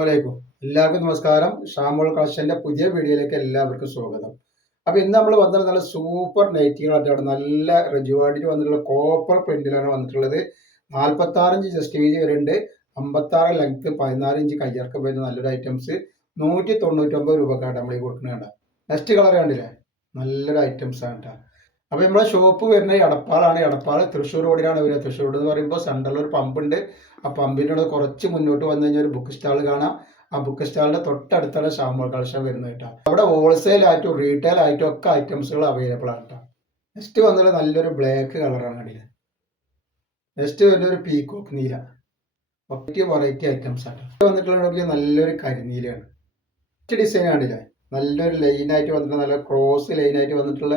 അസ്സലാമലൈക്കും. എല്ലാവർക്കും നമസ്കാരം. ഷാമോൾ കളക്ഷന്റെ പുതിയ വീഡിയോയിലേക്ക് എല്ലാവർക്കും സ്വാഗതം. അപ്പൊ ഇന്ന് നമ്മൾ വന്നത് നല്ല സൂപ്പർ നൈറ്റികളായിട്ടാണ്. നല്ല റിജുവാഡിൽ വന്നിട്ടുള്ള കോപ്പർ പ്രിന്റിലാണ് വന്നിട്ടുള്ളത്. 46 ഇഞ്ച് ചെസ്റ്റ് വീതി വരുന്നുണ്ട്, 56 ലെങ്ത്, 14 ഇഞ്ച് കയ്യിറക്കം വരുന്ന നല്ലൊരു ഐറ്റംസ് 199 രൂപക്കാണ് നമ്മൾ ഈ കൊടുക്കുന്നത്. നെക്സ്റ്റ് കളർ കണ്ടില്ലേ, നല്ലൊരു ഐറ്റംസ് ആണ് കേട്ടോ. അപ്പൊ നമ്മളെ ഷോപ്പ് വരുന്നത് എടപ്പാളാണ്. എടപ്പാൾ തൃശ്ശൂർ റോഡിലാണ് വരുന്നത്. തൃശ്ശൂർ റോഡ് എന്ന് പറയുമ്പോൾ സെൻട്രലിൽ ഒരു പമ്പുണ്ട്. ആ പമ്പിനോട് കുറച്ച് മുന്നോട്ട് വന്നു കഴിഞ്ഞാൽ ഒരു ബുക്ക് സ്റ്റാൾ കാണാം. ആ ബുക്ക് സ്റ്റാളിന്റെ തൊട്ടടുത്താണ് ഷാമോൾ കളക്ഷൻ വരുന്നത് കേട്ടോ. അവിടെ ഹോൾസെയിൽ ആയിട്ടും റീറ്റെയിൽ ആയിട്ടും ഒക്കെ ഐറ്റംസുകൾ അവൈലബിൾ ആണ് കേട്ടോ. നെക്സ്റ്റ് വന്നത് നല്ലൊരു ബ്ലാക്ക് കളറാണ് കണ്ടില്ല. നെക്സ്റ്റ് വരുന്നൊരു പീകോക്ക് നീല, വെറൈറ്റി ഐറ്റംസ് ആണ്. വന്നിട്ടുള്ള നല്ലൊരു കരിനീലയാണ്. നെക്സ്റ്റ് ഡിസൈൻ കാണില്ല, നല്ലൊരു ലൈനായിട്ട് വന്നിട്ടുള്ള നല്ല ക്രോസ് ലൈനായിട്ട് വന്നിട്ടുള്ള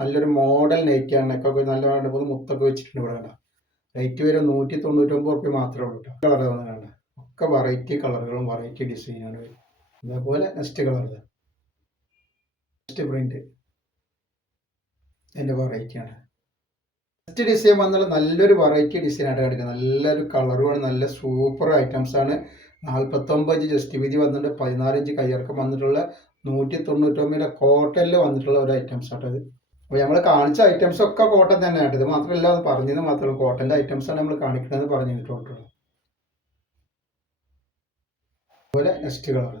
നല്ലൊരു മോഡൽ നെയ്ക്കാണ്. നെക്കൊക്കെ നല്ല 2-3 മുത്തൊക്കെ വെച്ചിട്ടുണ്ട്. ഇവിടെ കണ്ട റേറ്റ് വരും 199 റുപ്യ മാത്രമേ ഉള്ളൂ. കളർ വന്നിട്ടുണ്ട് ഒക്കെ വെറൈറ്റി കളറുകളും വെറൈറ്റി ഡിസൈനാണ് വരും. അതേപോലെ നെക്സ്റ്റ് കളർ, നെക്സ്റ്റ് പ്രിന്റ് എൻ്റെ വെറൈറ്റിയാണ്. നെക്സ്റ്റ് ഡിസൈൻ വന്നുള്ള നല്ലൊരു വെറൈറ്റി ഡിസൈൻ ആയിട്ട് കാണിക്കുന്നത്. നല്ലൊരു കളറുമാണ്, നല്ല സൂപ്പർ ഐറ്റംസ് ആണ്. 49 ഇഞ്ച് ജസ്റ്റ് വീതി വന്നിട്ടുണ്ട്, 14 ഇഞ്ച് കയ്യിറക്കം വന്നിട്ടുള്ള 199 കോട്ടണിൽ വന്നിട്ടുള്ള ഒരു ഐറ്റംസ് ആട്ടത്. അപ്പോൾ നമ്മൾ കാണിച്ച ഐറ്റംസ് ഒക്കെ കോട്ടൺ തന്നെയാണ്. ഇത് മാത്രമല്ല, അത് പറഞ്ഞത് മാത്രമല്ല, കോട്ടൻ്റെ ഐറ്റംസ് ആണ് നമ്മൾ കാണിക്കുന്നത് പറഞ്ഞു തന്നിട്ടുള്ളത്. അതുപോലെ നെക്സ്റ്റ് കളർ